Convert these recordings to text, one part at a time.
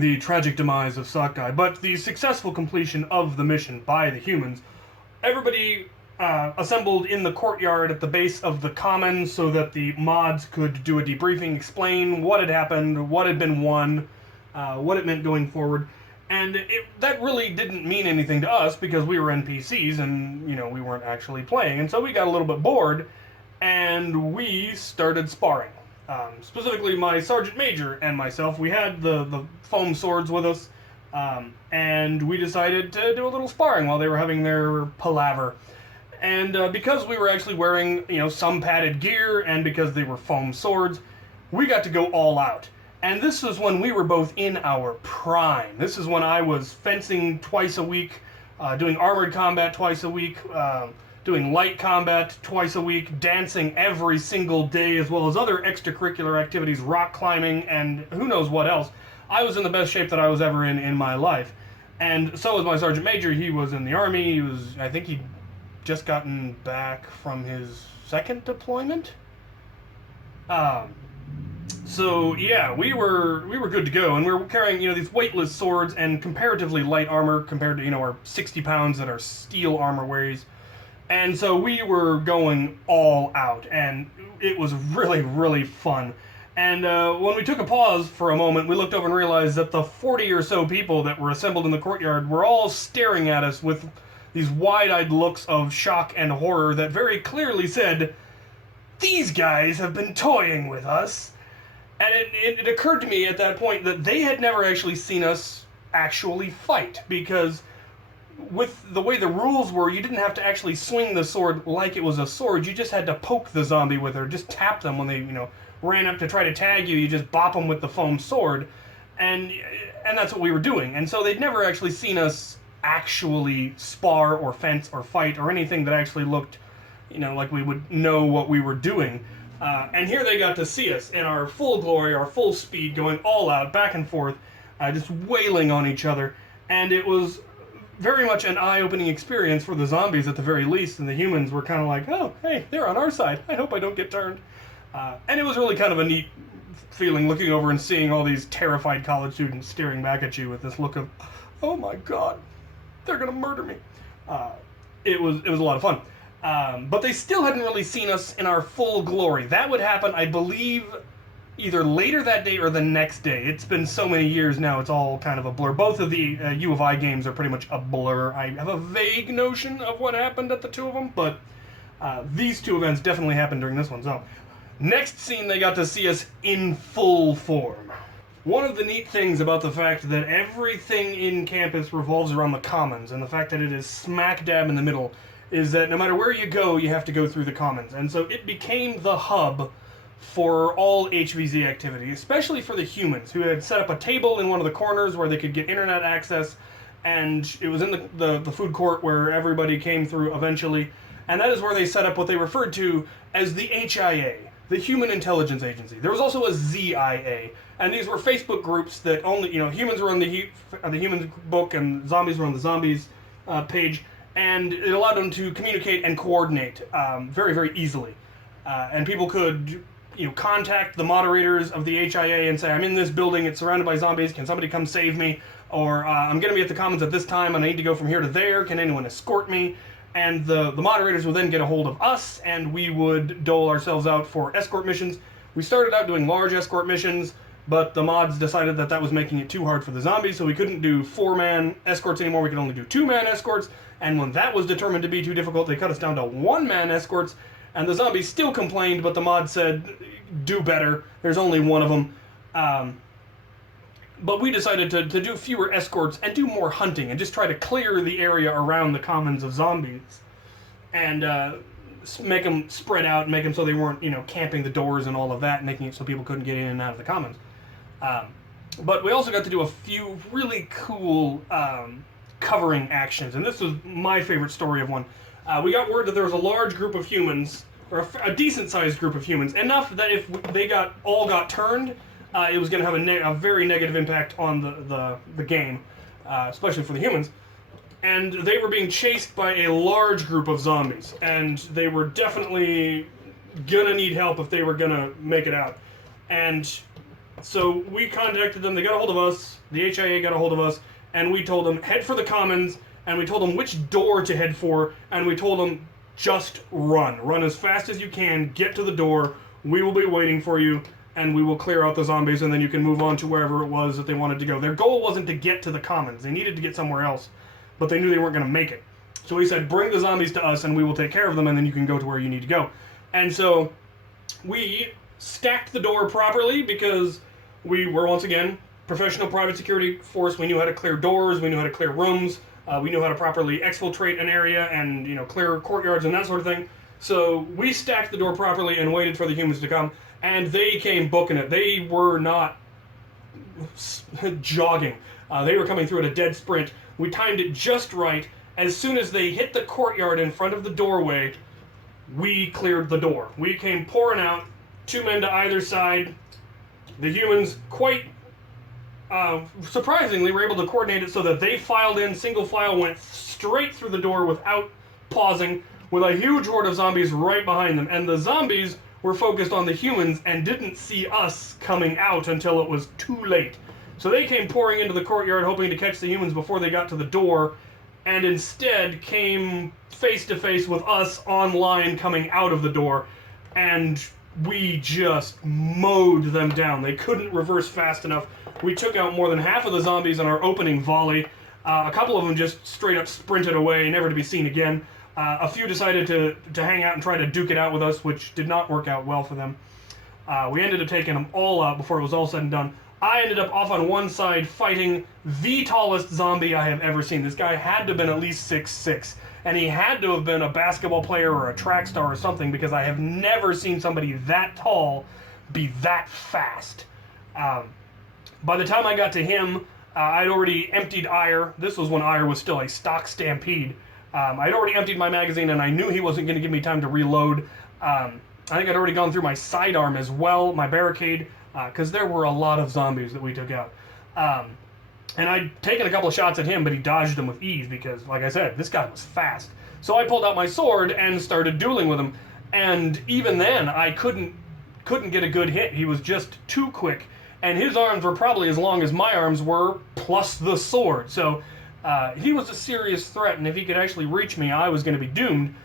following the tragic demise of Sockeye, but the successful completion of the mission by the humans, everybody assembled in the courtyard at the base of the commons so that the mods could do a debriefing, explain what had happened, what had been won, what it meant going forward. And that really didn't mean anything to us because we were NPCs and, we weren't actually playing. And so we got a little bit bored and we started sparring. Specifically, my Sergeant Major and myself, we had the foam swords with us, and we decided to do a little sparring while they were having their palaver. And because we were actually wearing, some padded gear, and because they were foam swords, we got to go all out. And this was when we were both in our prime. This is when I was fencing twice a week, doing armored combat twice a week, doing light combat twice a week, dancing every single day, as well as other extracurricular activities, rock climbing, and who knows what else. I was in the best shape that I was ever in my life. And so was my Sergeant Major. He was in the Army. I think he'd just gotten back from his second deployment. So yeah, we were good to go, and we were carrying these weightless swords and comparatively light armor compared to our 60 pounds that our steel armor weighs, and so we were going all out, and it was really, really fun. And when we took a pause for a moment, we looked over and realized that the 40 or so people that were assembled in the courtyard were all staring at us with these wide-eyed looks of shock and horror that very clearly said, "These guys have been toying with us." And it occurred to me at that point that they had never actually seen us actually fight, because with the way the rules were, you didn't have to actually swing the sword like it was a sword. You just had to poke the zombie with it, or just tap them when they, ran up to try to tag you. You just bop them with the foam sword, and that's what we were doing. And so they'd never actually seen us actually spar or fence or fight or anything that actually looked, like we would know what we were doing. And here they got to see us in our full glory, our full speed, going all out, back and forth, just wailing on each other. And it was very much an eye-opening experience for the zombies at the very least, and the humans were kind of like, oh, hey, they're on our side. I hope I don't get turned. And it was really kind of a neat feeling looking over and seeing all these terrified college students staring back at you with this look of, oh my god, they're going to murder me. It was a lot of fun. But they still hadn't really seen us in our full glory. That would happen, I believe, either later that day or the next day. It's been so many years now, it's all kind of a blur. Both of the U of I games are pretty much a blur. I have a vague notion of what happened at the two of them, but these two events definitely happened during this one. So, next scene, they got to see us in full form. One of the neat things about the fact that everything in campus revolves around the commons, and the fact that it is smack dab in the middle, is that no matter where you go, you have to go through the commons. And so it became the hub for all HVZ activity, especially for the humans, who had set up a table in one of the corners where they could get internet access, and it was in the food court where everybody came through eventually, and that is where they set up what they referred to as the HIA, the Human Intelligence Agency. There was also a ZIA, and these were Facebook groups that only, humans were on the humans book and zombies were on the zombies page, and it allowed them to communicate and coordinate very, very easily. And people could, contact the moderators of the HIA and say, I'm in this building, it's surrounded by zombies, can somebody come save me? Or I'm going to be at the commons at this time and I need to go from here to there, can anyone escort me? And the moderators would then get a hold of us, and we would dole ourselves out for escort missions. We started out doing large escort missions, but the mods decided that that was making it too hard for the zombies, so we couldn't do 4-man escorts anymore, we could only do 2-man escorts. And when that was determined to be too difficult, they cut us down to 1-man escorts, and the zombies still complained, but the mod said, do better, there's only one of them. But we decided to do fewer escorts and do more hunting, and just try to clear the area around the commons of zombies. And make them spread out, and make them so they weren't, camping the doors and all of that, making it so people couldn't get in and out of the commons. But we also got to do a few really cool covering actions, and this was my favorite story of one. We got word that there was a large group of humans, or a decent-sized group of humans, enough that if they all got turned, it was going to have a very negative impact on the game, especially for the humans. And they were being chased by a large group of zombies, and they were definitely gonna need help if they were gonna make it out. And So we contacted them, they got a hold of us, the HIA got a hold of us, and we told them, head for the commons, and we told them which door to head for, and we told them, just run. Run as fast as you can, get to the door, we will be waiting for you, and we will clear out the zombies, and then you can move on to wherever it was that they wanted to go. Their goal wasn't to get to the commons, they needed to get somewhere else, but they knew they weren't going to make it. So we said, bring the zombies to us, and we will take care of them, and then you can go to where you need to go. And so we stacked the door properly, because we were, once again, professional private security force. We knew how to clear doors, we knew how to clear rooms, we knew how to properly exfiltrate an area and, you know, clear courtyards and that sort of thing. So we stacked the door properly and waited for the humans to come, and they came booking it. They were not jogging. They were coming through at a dead sprint. We timed it just right. As soon as they hit the courtyard in front of the doorway, we cleared the door. We came pouring out, 2 men to either side. The humans, quite surprisingly, were able to coordinate it so that they filed in, single file, went straight through the door without pausing, with a huge horde of zombies right behind them. And the zombies were focused on the humans and didn't see us coming out until it was too late. So they came pouring into the courtyard hoping to catch the humans before they got to the door, and instead came face to face with us online coming out of the door, and we just mowed them down. They couldn't reverse fast enough. We took out more than half of the zombies in our opening volley. A couple of them just straight up sprinted away, never to be seen again. A few decided to hang out and try to duke it out with us, which did not work out well for them. We ended up taking them all out before it was all said and done. I ended up off on one side fighting the tallest zombie I have ever seen. This guy had to have been at least 6'6", and he had to have been a basketball player or a track star or something, because I have never seen somebody that tall be that fast. By the time I got to him, I'd already emptied Ire. This was when Ire was still a stock stampede. I'd already emptied my magazine, and I knew he wasn't going to give me time to reload. I think I'd already gone through my sidearm as well, my barricade, because there were a lot of zombies that we took out. And I'd taken a couple of shots at him, but he dodged them with ease because, like I said, this guy was fast. So I pulled out my sword and started dueling with him, and even then, I couldn't get a good hit. He was just too quick, and his arms were probably as long as my arms were, plus the sword. So he was a serious threat, and if he could actually reach me, I was going to be doomed.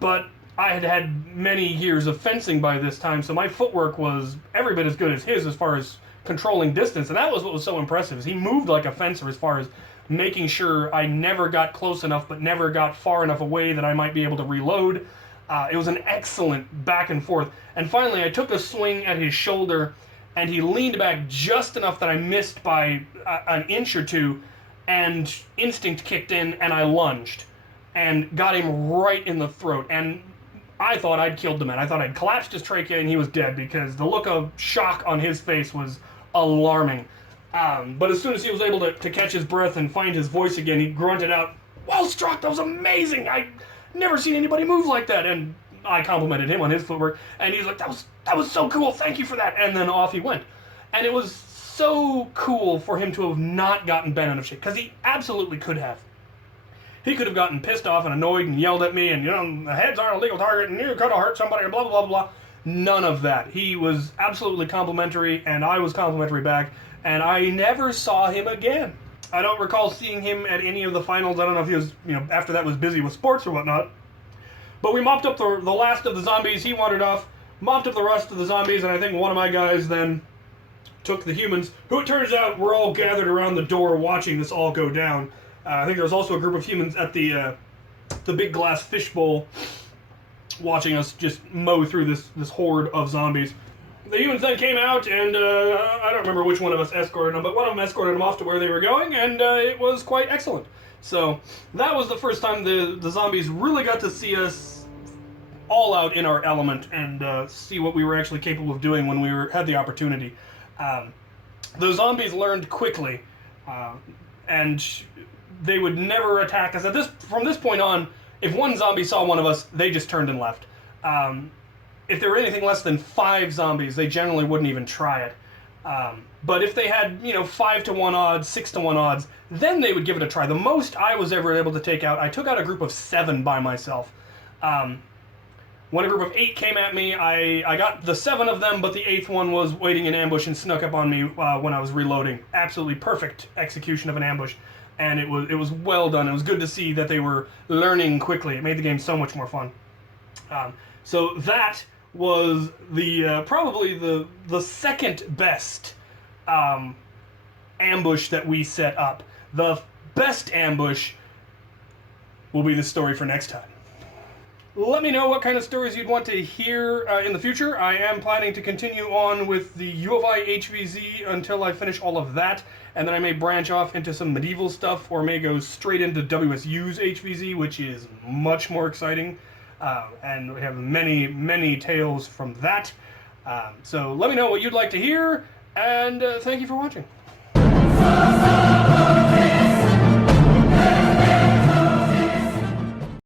But I had had many years of fencing by this time, so my footwork was every bit as good as his as far as controlling distance, and that was what was so impressive, is he moved like a fencer as far as making sure I never got close enough but never got far enough away that I might be able to reload. It was an excellent back and forth, and finally I took a swing at his shoulder, and he leaned back just enough that I missed by an inch or two, and instinct kicked in, and I lunged and got him right in the throat. And I thought I'd killed the man. I thought I'd collapsed his trachea and he was dead, because the look of shock on his face was alarming. But as soon as he was able to catch his breath and find his voice again, he grunted out, "Well struck, that was amazing! I've never seen anybody move like that." And I complimented him on his footwork, and he's like, that was so cool, thank you for that. And then off he went. And it was so cool for him to have not gotten bent out of shape, because he absolutely could have. He could have gotten pissed off and annoyed and yelled at me and, the heads aren't a legal target and you could have hurt somebody and blah, blah, blah, blah. None of that. He was absolutely complimentary, and I was complimentary back, and I never saw him again. I don't recall seeing him at any of the finals. I don't know if he was, after that was busy with sports or whatnot. But we mopped up the last of the zombies. He wandered off, mopped up the rest of the zombies, and I think one of my guys then took the humans, who it turns out were all gathered around the door watching this all go down. I think there was also a group of humans at the big glass fishbowl watching us just mow through this horde of zombies. The humans then came out, and I don't remember which one of us escorted them, but one of them escorted them off to where they were going, and it was quite excellent. So that was the first time the zombies really got to see us all out in our element and see what we were actually capable of doing when we had the opportunity. The zombies learned quickly, and they would never attack us. From this point on, if one zombie saw one of us, they just turned and left. If there were anything less than 5 zombies, they generally wouldn't even try it. But if they had, 5-to-1 odds, 6-to-1 odds, then they would give it a try. The most I was ever able to take out, I took out a group of 7 by myself. when a group of 8 came at me, I got the 7 of them, but the 8th one was waiting in ambush and snuck up on me when I was reloading. Absolutely perfect execution of an ambush, and it was well done. It was good to see that they were learning quickly. It made the game so much more fun. So that was the probably the second best ambush that we set up. The best ambush will be the story for next time. Let me know what kind of stories you'd want to hear in the future. I am planning to continue on with the U of I HVZ until I finish all of that, and then I may branch off into some medieval stuff, or may go straight into WSU's HVZ, which is much more exciting. And we have many, many tales from that. So let me know what you'd like to hear, and thank you for watching.